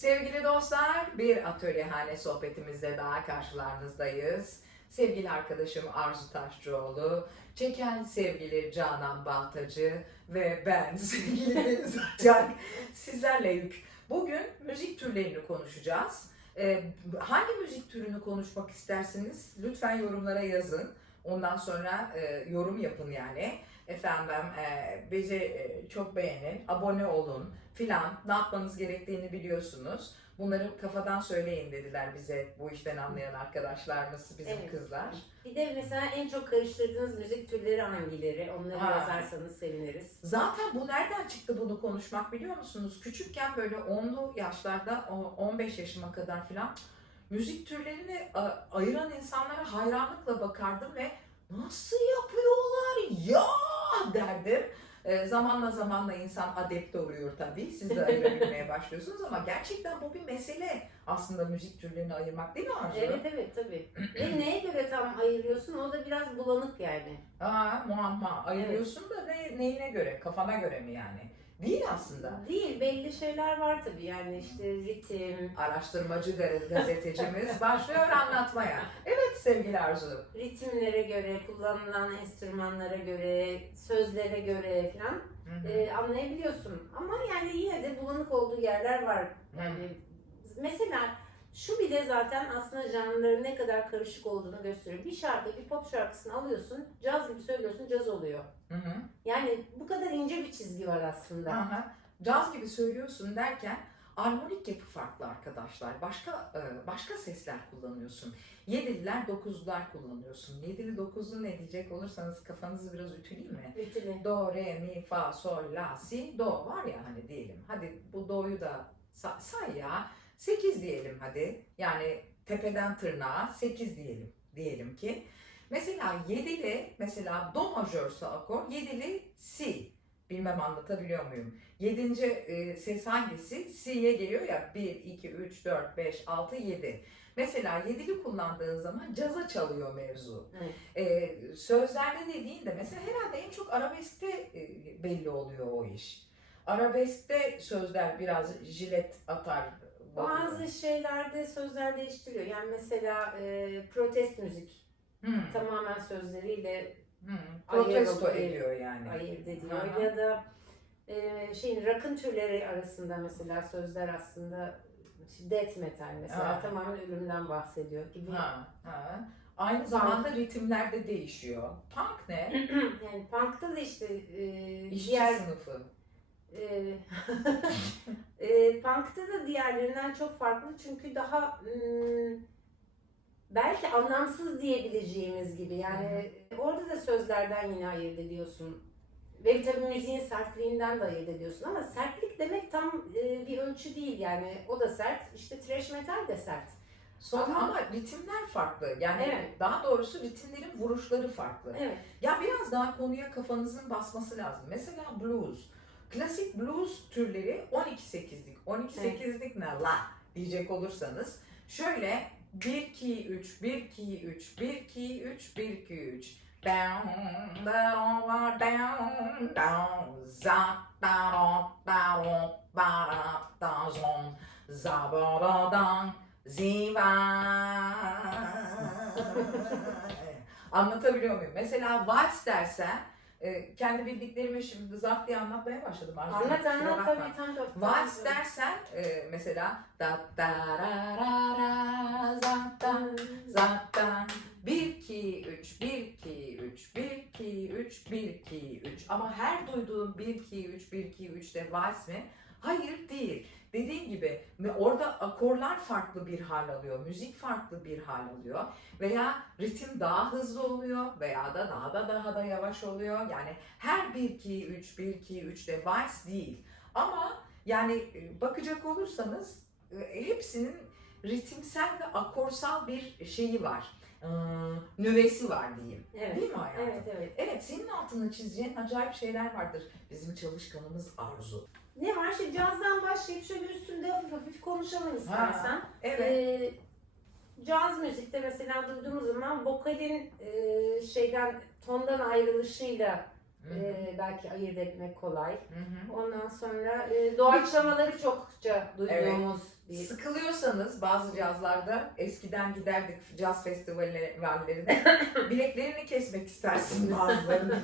Sevgili dostlar, bir atölyehane sohbetimizde daha karşılarınızdayız. Sevgili arkadaşım Arzu Taşçıoğlu, çeken sevgili Canan Baltacı ve ben sevgili Deniz sizlerle yük. Bugün müzik türlerini konuşacağız. Ee, hangi müzik türünü konuşmak istersiniz? Lütfen yorumlara yazın. Ondan sonra e, yorum yapın yani. Efendim e, bizi e, çok beğenin, abone olun filan. Ne yapmanız gerektiğini biliyorsunuz. Bunları kafadan söyleyin dediler bize bu işten anlayan arkadaşlarımız, bizim Evet. kızlar. Bir de mesela en çok karıştırdığınız müzik türleri hangileri? Onları Ha. yazarsanız seviniriz. Zaten bu nereden çıktı bunu konuşmak biliyor musunuz? Küçükken böyle 10'lu yaşlarda, o 15 yaşıma kadar filan müzik türlerini ayıran insanlara hayranlıkla bakardım ve nasıl yapıyorlar ya derdim. E, zamanla zamanla insan adept oluyor tabii. Siz de ayırabilmeye başlıyorsunuz ama gerçekten bu bir mesele aslında müzik türlerini ayırmak değil mi Arzu? Evet evet tabii. Ve neye göre tam ayırıyorsun o da biraz bulanık yani. Aa, muamma. Ayırıyorsun da ne, neyine göre? Kafana göre mi yani? Değil aslında. Değil belli şeyler var tabii yani işte ritim, Araştırmacı gaz- gazetecimiz başlıyor anlatmaya. Evet sevgili Arzu. ritimlere göre, kullanılan enstrümanlara göre, sözlere göre falan Hı hı. e, anlayabiliyorsun. Ama yani yine de bulanık olduğu yerler var. Yani mesela şu bile zaten aslında janrların ne kadar karışık olduğunu gösteriyor. Bir şarkı, bir pop şarkısını alıyorsun, caz gibi söylüyorsun, caz oluyor. Hı hı. Yani bu kadar ince bir çizgi var aslında. Aha. Caz gibi söylüyorsun derken armonik yapı farklı arkadaşlar. Başka e, başka sesler kullanıyorsun. Yedililer, dokuzlular kullanıyorsun. Yedili, dokuzlu ne diyecek olursanız kafanızı biraz ütüleyeyim mi? Ritmi. Do, re, mi, fa, sol, la, si, do var ya hani diyelim. Hadi bu do'yu da say, say ya. 8 diyelim hadi. Yani tepeden tırnağa 8 diyelim diyelim ki. Mesela yedili mesela do majörse akor, yedili si. Bilmem anlatabiliyor muyum? Yedinci e, ses hangisi? Si'ye geliyor ya 1, 2, 3, 4, 5, 6, 7. Mesela yedili kullandığın zaman caza çalıyor mevzu. Evet. Ee, sözlerde dediğin de mesela herhalde en çok arabeskte e, belli oluyor o iş. Arabeskte sözler biraz jilet atar. Bazı şeylerde sözler değiştiriyor. Yani mesela e, protest müzik Hmm, tamamen sözleriyle protesto Ayırıyor. ediyor yani. ayırt ediyor. Aha. Ya da e, şeyin rock'ın türleri arasında mesela sözler aslında death metal mesela Ha. tamamen ölümden bahsediyor gibi. Ha, ha. Aynı zamanda ritimler de değişiyor. Punk ne? yani punk'ta da işte e, İşçi diğer sınıfı. e, e, punk'ta da diğerlerinden çok farklı çünkü daha hmm, belki anlamsız diyebileceğimiz gibi yani orada da sözlerden yine ayırt ediyorsun. Ve tabii müziğin sertliğinden de ayırt ediyorsun ama sertlik demek tam e, bir ölçü değil yani o da sert işte trash metal de sert. Sonra Ama- ama, ritimler farklı. Yani Evet. daha doğrusu ritimlerin vuruşları farklı. Evet. Ya biraz daha konuya kafanızın basması lazım. Mesela blues. Klasik blues türleri 12-8'lik. 12-8'lik ne la diyecek olursanız şöyle 1 2 3 1 2 3 1 2 3 1 2 3 down down down down za down down ba da zon za ba da dan ziva Anlatabiliyor muyum? Mesela vals dersen e, kendi bildiklerimi şimdi zart diye anlatmaya başladım. Arzu, Anlat anlat tabii tam çok. Vals dersen e, mesela da da ra ra ra za da za da 1 2 3 1 2 3 1 2 3 1 2 3 ama her duyduğum 1 2 3 1 2 3 de vals mi? Hayır değil. Dediğim gibi orada akorlar farklı bir hal alıyor, müzik farklı bir hal alıyor veya ritim daha hızlı oluyor veya da daha da daha da yavaş oluyor. Yani her 1 2 3 1 2 3 de vals değil. Ama yani e, bakacak olursanız e, hepsinin ritimsel ve akorsal bir şeyi var. Ee, nüvesi var diyeyim. Evet. Değil mi hayatım? Evet evet. Evet, senin altını çizeceğin acayip şeyler vardır. Bizim çalışkanımız Arzu. Ne var? Şey cazdan başlayıp şöyle üstünde hafif hafif konuşalım istersen. Evet. Ee, caz müzikte mesela duyduğumuz zaman vokalin e, şeyden tondan ayrılışıyla Hı hı. e, belki ayırt etmek kolay. Hı hı. Ondan sonra e, doğaçlamaları çokça duyduğumuz Bir... Sıkılıyorsanız bazı cazlarda eskiden giderdik caz festivallerine bileklerini kesmek istersin bazılarını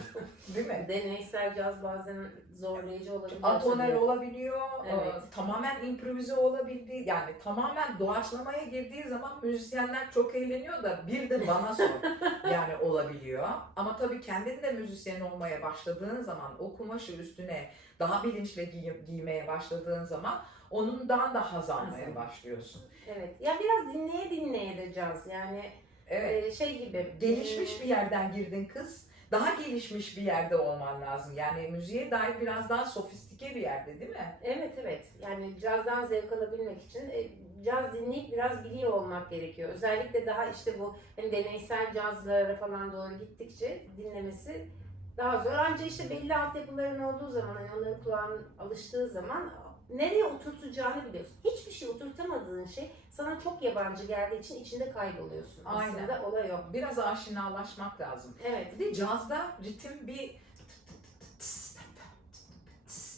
değil mi? Deneysel caz bazen zorlayıcı olabilir. Atonel tabii. olabiliyor, Evet. e, tamamen improvize olabildiği yani tamamen doğaçlamaya girdiği zaman müzisyenler çok eğleniyor da bir de bana sor yani olabiliyor. Ama tabii kendin de müzisyen olmaya başladığın zaman o kumaşı üstüne daha bilinçli giy- giymeye başladığın zaman onundan da haz almaya başlıyorsun. Evet. Ya biraz dinleye dinleye de caz. Yani Evet. e, şey gibi. Gelişmiş bir yerden girdin kız. Daha gelişmiş bir yerde olman lazım. Yani müziğe dair biraz daha sofistike bir yerde değil mi? Evet evet. Yani cazdan zevk alabilmek için e, caz dinleyip biraz biliyor olmak gerekiyor. Özellikle daha işte bu hani deneysel cazlara falan doğru gittikçe dinlemesi daha zor. Ancak işte belli altyapıların olduğu zaman hani onların kulağın alıştığı zaman nereye oturtacağını biliyorsun. Hiçbir şey oturtamadığın şey sana çok yabancı geldiği için içinde kayboluyorsun. Aynen. Aslında olay o. Biraz aşinalaşmak lazım. Evet. Bir de cazda ritim bir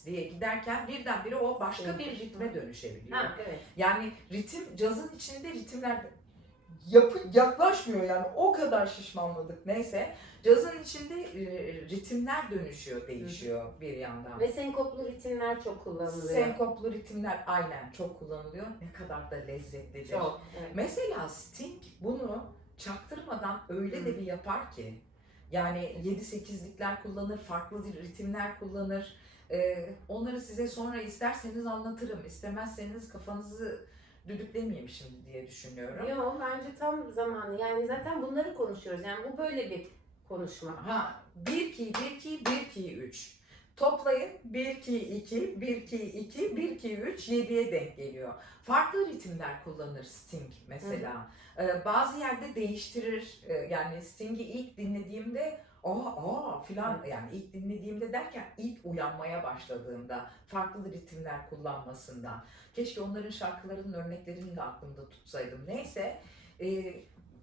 diye giderken birdenbire o başka bir ritme dönüşebiliyor. Ha, evet. Yani ritim cazın içinde ritimler yapı yaklaşmıyor yani o kadar şişmanladık neyse. Cazın içinde e, ritimler dönüşüyor, değişiyor bir yandan. Ve senkoplu ritimler çok kullanılıyor. Senkoplu ritimler aynen çok kullanılıyor. Ne kadar da lezzetlidir. Çok. Evet. Mesela Sting bunu çaktırmadan öyle de bir yapar ki yani 7-8'likler kullanır, farklı ritimler kullanır. Ee, onları size sonra isterseniz anlatırım. İstemezseniz kafanızı düdüklemeyeyim şimdi diye düşünüyorum. Yok bence tam zamanı. Yani zaten bunları konuşuyoruz. Yani bu böyle bir konuşma. Ha 1 2 1 2 1 2 3. Toplayın 1 2 2 1 2 2 1 2 3 7'ye denk geliyor. Farklı ritimler kullanır Sting mesela. Ee, bazı yerde değiştirir. Ee, yani Sting'i ilk dinlediğimde aa aa filan yani ilk dinlediğimde derken ilk uyanmaya başladığımda farklı ritimler kullanmasından. Keşke onların şarkılarının örneklerini de aklımda tutsaydım. Neyse e,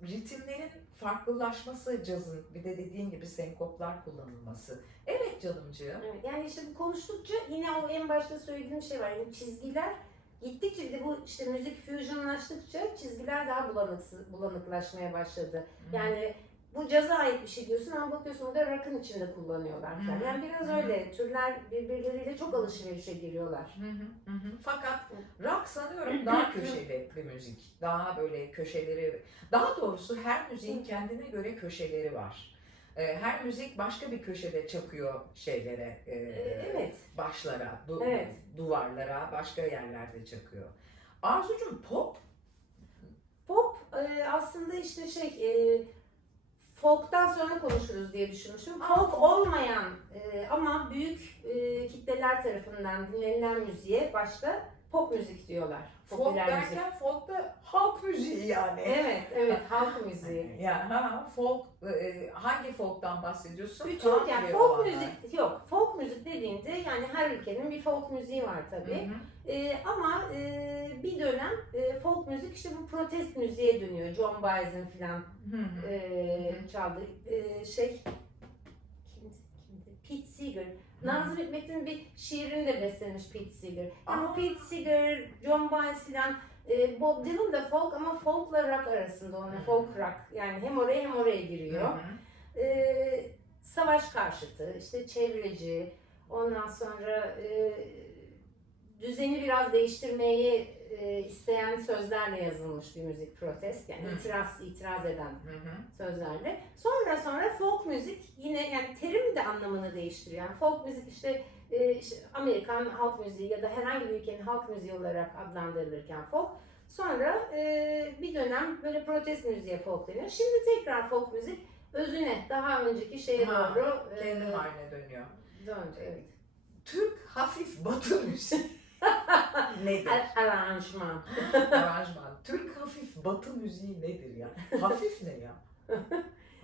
ritimlerin farklılaşması cazın bir de dediğin gibi senkoplar kullanılması. Evet canımcığım. Evet, yani işte konuştukça yine o en başta söylediğim şey var. Yani çizgiler gittikçe de bu işte müzik fusionlaştıkça çizgiler daha bulanıksız, bulanıklaşmaya başladı. Yani bu caza ait bir şey diyorsun ama bakıyorsun orada rock'ın içinde kullanıyorlar. Hı. Yani biraz Hı. öyle. Türler birbirleriyle çok alışverişe giriyorlar. Hı hı, hı hı. Fakat rock sanıyorum daha köşeli bir müzik. Daha böyle köşeleri, daha doğrusu her müziğin kendine göre köşeleri var. Ee, Her müzik başka bir köşede çakıyor şeylere, e, Ee, evet. başlara, du- Evet. duvarlara, başka yerlerde çakıyor. Arzucuğum pop, Pop e, aslında işte şey e, folk'tan sonra konuşuruz diye düşünmüştüm. Folk olmayan e, ama büyük e, kitleler tarafından dinlenilen müziğe başta pop müzik diyorlar. folk Popüler müzik. derken folk da halk müziği yani. Evet, evet halk müziği. Yani ha, folk, e, hangi folktan bahsediyorsun? Bütün Country yani folk olanlar. müzik yok. Folk müzik dediğinde yani her ülkenin bir folk müziği var tabii. Hı hı. E, ama e, bir dönem e, folk müzik işte bu protest müziğe dönüyor. John Baez'in falan Hı hı. e, çaldığı e, şey Seeger. Nazım Hikmet'in bir şiirini de beslemiş Pete Seeger. Aa. Pete Seeger, John Baez filan e, Bob Dylan da folk ama folkla rock arasında Hı. folk rock. Yani hem oraya hem oraya giriyor. Hı hı. E, savaş karşıtı, işte çevreci, ondan sonra e, düzeni biraz değiştirmeyi e, isteyen sözlerle yazılmış bir müzik protest. Yani Hı. itiraz, itiraz eden Hı hı. sözlerle. Sonra sonra folk müzik yine yani terim de anlamını değiştiriyor. Yani folk müzik işte, e, işte Amerikan halk müziği ya da herhangi bir ülkenin halk müziği olarak adlandırılırken folk. Sonra e, bir dönem böyle protest müziğe folk deniyor. Şimdi tekrar folk müzik özüne daha önceki şeye Ha, doğru e, Kendi haline dönüyor. döndü. Evet. Türk hafif batı müziği nedir? Ar- Aranjman. Aranjman. Türk hafif batı müziği nedir ya? Hafif ne ya?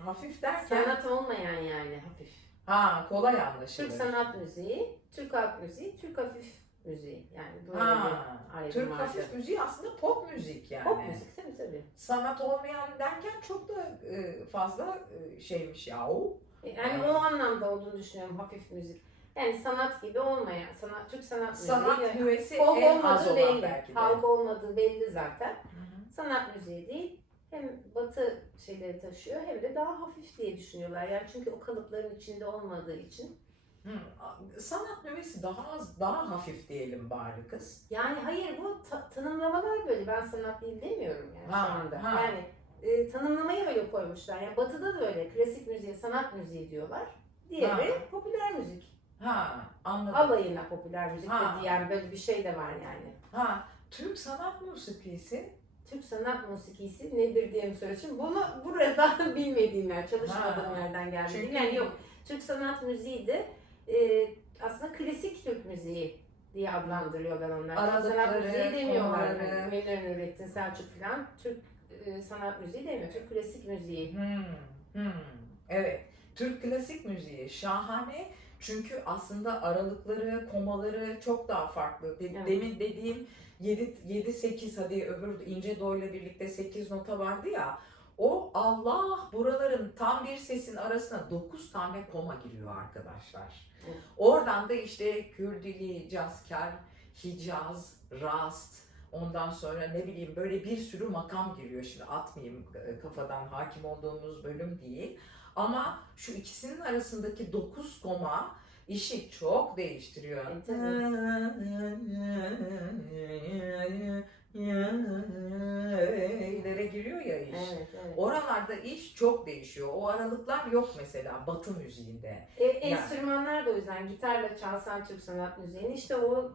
Hafif derken Sanat olmayan yani hafif. ha kolay anlaşılır. Türk sanat müziği, Türk halk müziği, Türk hafif müziği. Yani böyle Ha, bir Türk vardı. hafif müziği aslında pop müzik yani. Pop müzik tabii tabii. Sanat olmayan derken çok da e, fazla e, şeymiş ya o. Yani o anlamda olduğunu düşünüyorum hafif müzik. Yani sanat gibi olmayan, sanat, Türk sanat müziği. Sanat yani nüvesi folk en az olmadığı olan belli. belki de. Halk olmadığı belli zaten. Hı hı. Sanat müziği değil. Hem batı şeyleri taşıyor hem de daha hafif diye düşünüyorlar. Yani çünkü o kalıpların içinde olmadığı için. Hı. Sanat nüvesi daha az, daha hafif diyelim bari kız. Yani hayır bu ta- tanımlamalar böyle. Ben sanat değil demiyorum yani Ha, şu anda. ha. Yani e, tanımlamayı öyle koymuşlar. Yani batıda da öyle. Klasik müziğe sanat müziği diyorlar. Diğeri Ha. popüler müzik. Ha, anladım. Alayına popüler müzik Ha. diyen böyle bir şey de var yani. Ha, Türk sanat musikisi Türk sanat musikisi nedir diye mi soruyorsun? Bunu burada bilmediğim yer, çalışmadığım Ha. yerden geldi. Çünkü- Yani yok, Türk sanat müziği de e, aslında klasik Türk müziği diye adlandırıyorlar onlar. Türk sanat Aradıkları, müziği demiyorlar. Yani Münir Nurettin, Selçuk falan Türk e, sanat müziği demiyor. Türk klasik müziği. Hmm, hmm. Evet. Türk klasik müziği şahane. Çünkü aslında aralıkları, komaları çok daha farklı. De- Evet. Demin dediğim 7 7 8 hadi öbür ince do'yla birlikte 8 nota vardı ya. O Allah buraların tam bir sesin arasına 9 tane koma giriyor arkadaşlar. Evet. Oradan da işte Kürdili, Cazkar, Hicaz, Rast, ondan sonra ne bileyim böyle bir sürü makam giriyor. Şimdi atmayayım e, kafadan hakim olduğumuz bölüm değil. Ama şu ikisinin arasındaki 9 koma işi çok değiştiriyor. E. İlere giriyor ya iş. Evet, evet. Oralarda iş çok değişiyor. O aralıklar yok mesela Batı müziğinde. E, enstrümanlar da o yüzden gitarla çalsan Türk sanat müziğini işte o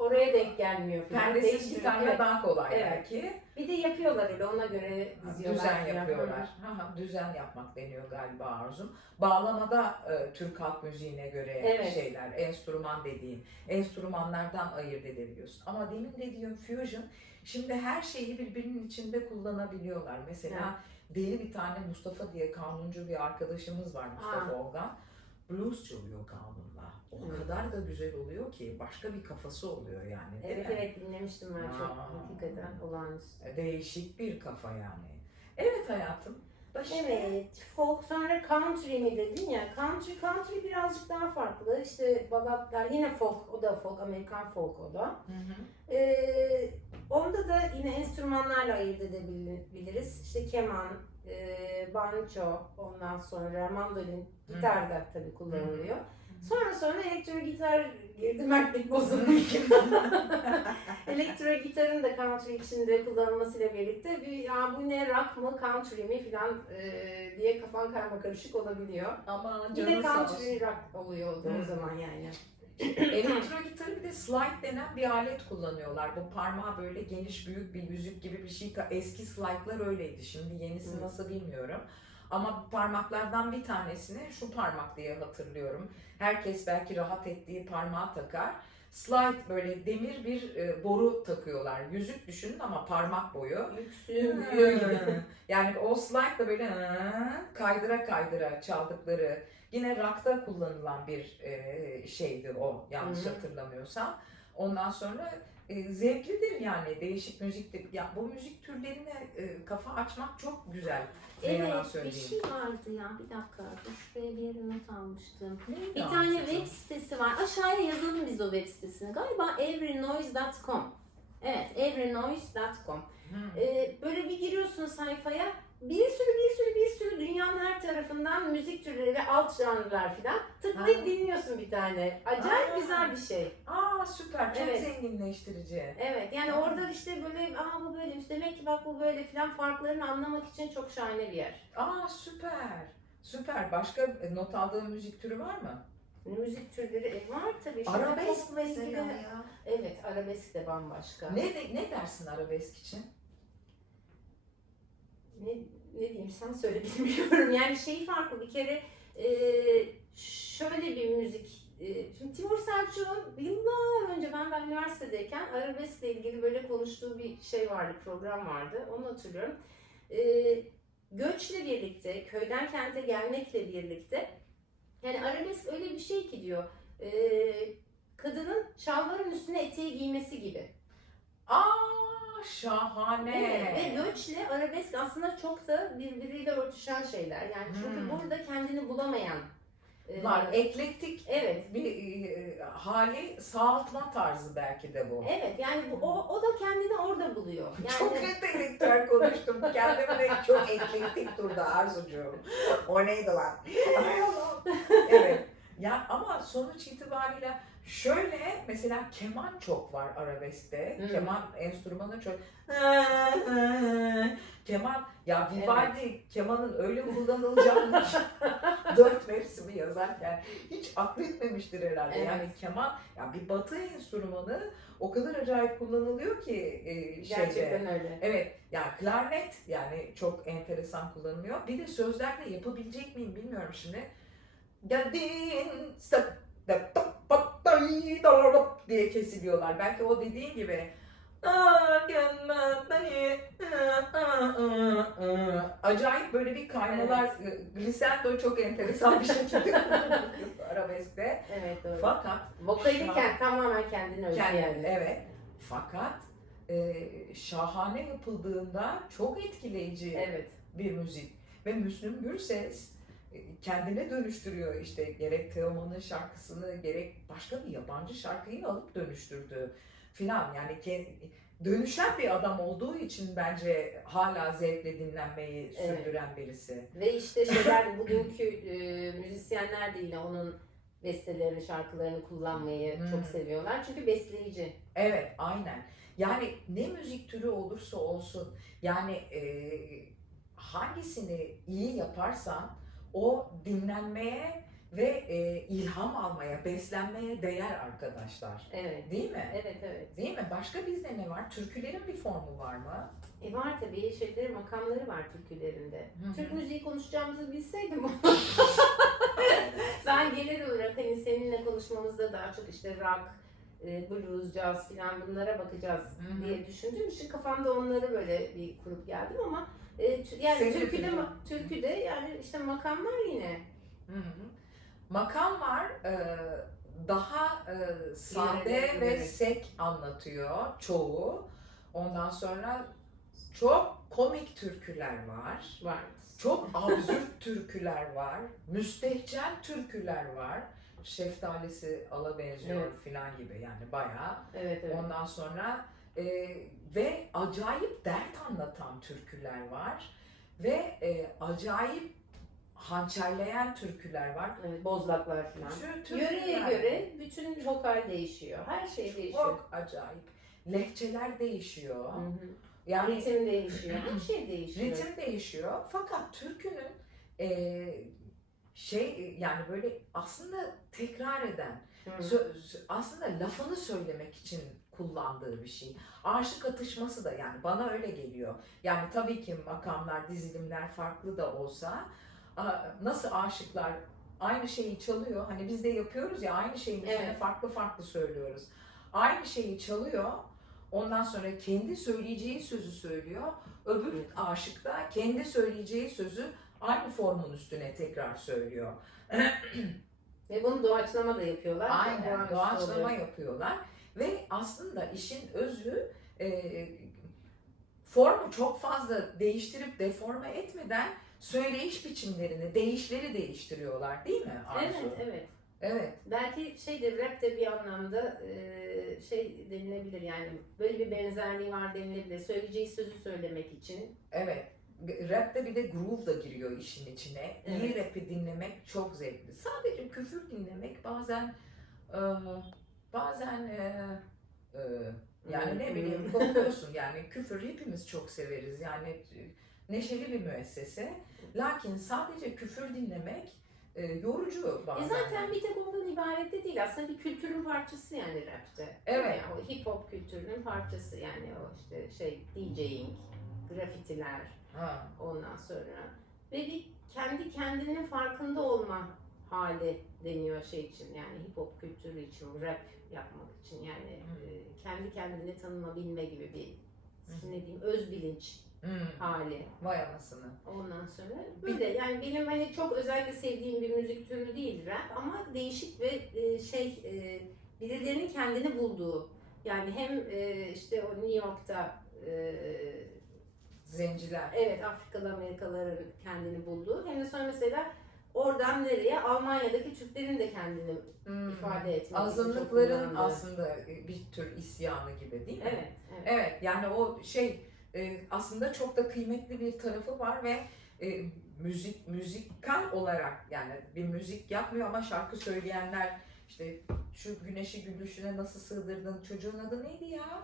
oraya denk gelmiyor falan. Perdesiz Değiştiriyor. gitarla Evet. daha kolay Evet. belki. Bir de yapıyorlar öyle ona göre diziyorlar. Düzen falan. yapıyorlar. Ha, ha, düzen yapmak deniyor galiba Arzum. Bağlamada e, Türk halk müziğine göre Evet. şeyler, enstrüman dediğin, enstrümanlardan ayırt edebiliyorsun. Ama demin dediğim fusion, şimdi her şeyi birbirinin içinde kullanabiliyorlar. Mesela deli bir tane Mustafa diye kanuncu bir arkadaşımız var Mustafa Olgan. Blues çalıyor kanunla. O kadar da güzel oluyor ki başka bir kafası oluyor yani. Evet mi? evet dinlemiştim ben çok Aa. hakikaten olağanüstü. Değişik bir kafa yani. Evet hayatım. Başka? Evet, folk sonra country mi dedin ya, country country birazcık daha farklı. İşte balatlar yine folk, o da folk, Amerikan folk o da. Hı hı. Ee, onda da yine enstrümanlarla ayırt edebiliriz. İşte keman, e, banjo, ondan sonra mandolin, gitar da tabii kullanılıyor. Sonra sonra elektro gitar girdi, mertlik bozuldu. elektro gitarın da country içinde kullanılmasıyla birlikte bir ya bu ne rock mı country mi falan e, diye kafan karma karışık olabiliyor. Canı sağ olsun. country rock oluyordu o Hmm. zaman yani. Elektro gitarı bir de slide denen bir alet kullanıyorlar. Bu parmağı böyle geniş büyük bir yüzük gibi bir şey. Eski slide'lar öyleydi. Şimdi yenisi Hı. nasıl bilmiyorum. Ama parmaklardan bir tanesini şu parmak diye hatırlıyorum. Herkes belki rahat ettiği parmağı takar. Slide böyle demir bir e, boru takıyorlar. Yüzük düşünün ama parmak boyu. Yani o slide da böyle kaydıra kaydıra çaldıkları yine rock'ta kullanılan bir e, şeydi o yanlış hatırlamıyorsam. Ondan sonra e, zevklidir yani değişik müziktir. Ya bu müzik türlerine e, kafa açmak çok güzel. Ne yalan Evet bir söyleyeyim. şey vardı ya bir dakika dur şuraya bir yere not almıştım. Neydi Bir tane müzik? web sitesi var. Aşağıya yazalım biz o web sitesini. Galiba everynoise.com. Evet, everynoise.com. Hı. Ee, böyle bir giriyorsun sayfaya. Bir sürü bir sürü bir sürü dünyanın her tarafından müzik türleri ve alt janrlar filan. Tıklayıp dinliyorsun bir tane. Acayip Aa. güzel bir şey. Aa süper çok Evet. zenginleştirici. Evet yani Ha. orada işte böyle aa bu böyleymiş demek ki bak bu böyle filan farklarını anlamak için çok şahane bir yer. Aa süper. Süper. Başka not aldığın müzik türü var mı? Müzik türleri e, var tabii. Şimdi Arabesk mesela ya. Evet arabesk de bambaşka. Ne, de- ne dersin arabesk için? Ne, ne diyeyim sen söyle bilmiyorum. Yani şey farklı bir kere e, şöyle bir müzik. E, şimdi Timur Selçuk'un yıllar önce ben ben üniversitedeyken arabeskle ilgili böyle konuştuğu bir şey vardı, program vardı. Onu hatırlıyorum. E, göçle birlikte, köyden kente gelmekle birlikte yani arabesk öyle bir şey ki diyor. E, kadının şalvarın üstüne eteği giymesi gibi. Aa şahane. Evet, ve göçle arabesk aslında çok da birbiriyle örtüşen şeyler. Yani çünkü Hmm. burada kendini bulamayan e, Var. Eklektik Evet. bir e, hali sağaltma tarzı belki de bu. Evet yani bu, o, o da kendini orada buluyor. Yani, Çok entelektüel konuştum. Kendimi de çok eklektik durdu Arzucuğum. O neydi lan? Evet. Ya ama sonuç itibariyle şöyle mesela keman çok var arabeskte. Hı. Keman enstrümanı çok. Keman ya Vivaldi kemanın öyle kullanılacağını dört mevsimi yazarken hiç aklı etmemiştir herhalde. Evet. Yani keman ya bir batı enstrümanı o kadar acayip kullanılıyor ki e, şeyde. Gerçekten öyle. Evet, yani klarnet yani çok enteresan kullanılıyor. Bir de sözlerde yapabilecek miyim bilmiyorum şimdi. Step step dolop diye kesiliyorlar. Belki o dediğin gibi. Acayip böyle bir kaymalar, e, glissando çok enteresan bir şekilde arabeskte. Evet doğru. Fakat Vokali kend, tamamen kendine özgü kendi, yani. evet. Fakat e, şahane yapıldığında çok etkileyici Evet. bir müzik. Ve Müslüm Gürses kendine dönüştürüyor işte gerek Teoman'ın şarkısını gerek başka bir yabancı şarkıyı alıp dönüştürdü filan. Yani dönüşen bir adam olduğu için bence hala zevkle dinlenmeyi Evet. sürdüren birisi. Ve işte şeyler bugünkü e, müzisyenler de yine onun bestelerini, şarkılarını kullanmayı Hmm. çok seviyorlar. Çünkü besleyici. Evet, aynen. Yani ne müzik türü olursa olsun, yani e, hangisini iyi yaparsan o dinlenmeye ve e, ilham almaya, beslenmeye değer arkadaşlar. Evet. Değil mi? Evet evet. Değil mi? Başka bizde ne var? Türkülerin bir formu var mı? E var tabii şeyleri, makamları var türkülerinde. Hı hı. Türk müziği konuşacağımızı bilseydim. ben genel olarak hani seninle konuşmamızda daha çok işte rock, e, blues, jazz filan bunlara bakacağız Hı hı. diye düşündüğüm için kafamda onları böyle bir kurup geldim ama e, tü- yani Senin türküde, fikrin. ma- türküde yani işte makamlar yine. Hı hı. Makam var, e, daha e, sade İleri, ve ileri. sek anlatıyor çoğu. Ondan sonra çok komik türküler var. Var. Çok absürt türküler var. Müstehcen türküler var. Şeftalisi ala benziyor Evet. filan gibi yani bayağı. Evet evet. Ondan sonra e, ve acayip dert anlatan türküler var. Ve e, acayip hançerleyen türküler var. evet bozlaklar filan. Şu türküler Yöreye göre bütün vokal değişiyor. Her şey değişiyor. çok acayip. Lehçeler değişiyor. Hı hı. Yani Ritim değişiyor. Her şey değişiyor. ritim değişiyor. Fakat türkünün e, şey yani böyle aslında tekrar eden, sö- aslında lafını söylemek için kullandığı bir şey. Aşık atışması da yani bana öyle geliyor. Yani tabii ki makamlar, dizilimler farklı da olsa nasıl aşıklar aynı şeyi çalıyor. Hani biz de yapıyoruz ya aynı şeyin üstüne Evet. farklı farklı söylüyoruz. Aynı şeyi çalıyor. Ondan sonra kendi söyleyeceği sözü söylüyor. Öbür aşık da kendi söyleyeceği sözü aynı formun üstüne tekrar söylüyor. Ve bunu doğaçlama da yapıyorlar. Aynen Doğaçlama oluyor. yapıyorlar ve aslında işin özü e, formu çok fazla değiştirip deforme etmeden söyleyiş biçimlerini, değişleri değiştiriyorlar değil mi Arzu? Evet, evet. Evet. Belki şey de rap de bir anlamda e, şey denilebilir yani böyle bir benzerliği var denilebilir. Söyleyeceği sözü söylemek için. Evet. Rap'te bir de groove da giriyor işin içine. İyi Evet. rap'i dinlemek çok zevkli. Sadece küfür dinlemek bazen e, bazen e, e, yani ne bileyim kopuyorsun yani küfür hepimiz çok severiz yani neşeli bir müessese. Lakin sadece küfür dinlemek e, yorucu bazen. E zaten bir tek ondan ibaret de değil. Aslında bir kültürün parçası yani rapte. Evet. Yani o hip hop kültürünün parçası yani o işte şey DJing, grafitiler Ha, ondan sonra. Ve bir kendi kendinin farkında olma hali deniyor şey için yani hip hop kültürü için, rap yapmak için yani e, kendi kendini tanınabilme gibi bir Hı. ne diyeyim öz bilinç hmm, hali. vay anasını. Ondan sonra böyle yani benim hani çok özellikle sevdiğim bir müzik türü değil rap ama değişik ve e, şey e, birilerinin kendini bulduğu yani hem e, işte o New York'ta Zenciler. evet Afrikalı Amerikalıların kendini bulduğu hem de sonra mesela oradan nereye? Almanya'daki Türklerin de kendini Hmm. ifade çok Azınlıkların aslında bir tür isyanı gibi değil mi? Evet, evet. Evet yani o şey e, aslında çok da kıymetli bir tarafı var ve e, müzik müzikal olarak yani bir müzik yapmıyor ama şarkı söyleyenler işte şu güneşi gülüşüne nasıl sığdırdın çocuğun adı neydi ya?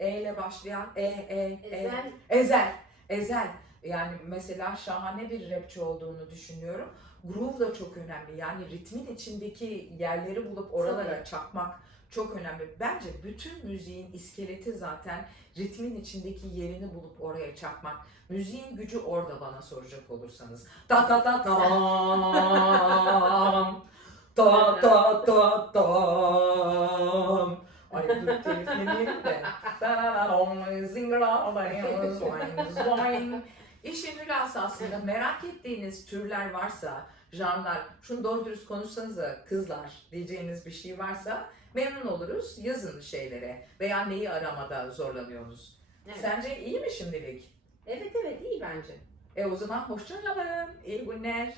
E ile başlayan E E E Ezel Ezel. Ezel. Yani mesela şahane bir rapçi olduğunu düşünüyorum. Groove da çok önemli. Yani ritmin içindeki yerleri bulup oralara çakmak çok önemli. Bence bütün müziğin iskeleti zaten ritmin içindeki yerini bulup oraya çakmak. Müziğin gücü orada bana soracak olursanız. Ta ta ta tam. Ta ta ta tam. Ay dur de. Zingralayong, zoing, zoing. İşin hülası aslında merak ettiğiniz türler varsa, janlar, şunu doğru dürüst konuşsanıza kızlar diyeceğiniz bir şey varsa memnun oluruz. Yazın şeylere veya neyi aramada zorlanıyorsunuz. Evet. Sence iyi mi şimdilik? Evet evet iyi bence. E o zaman hoşça kalın. İyi günler.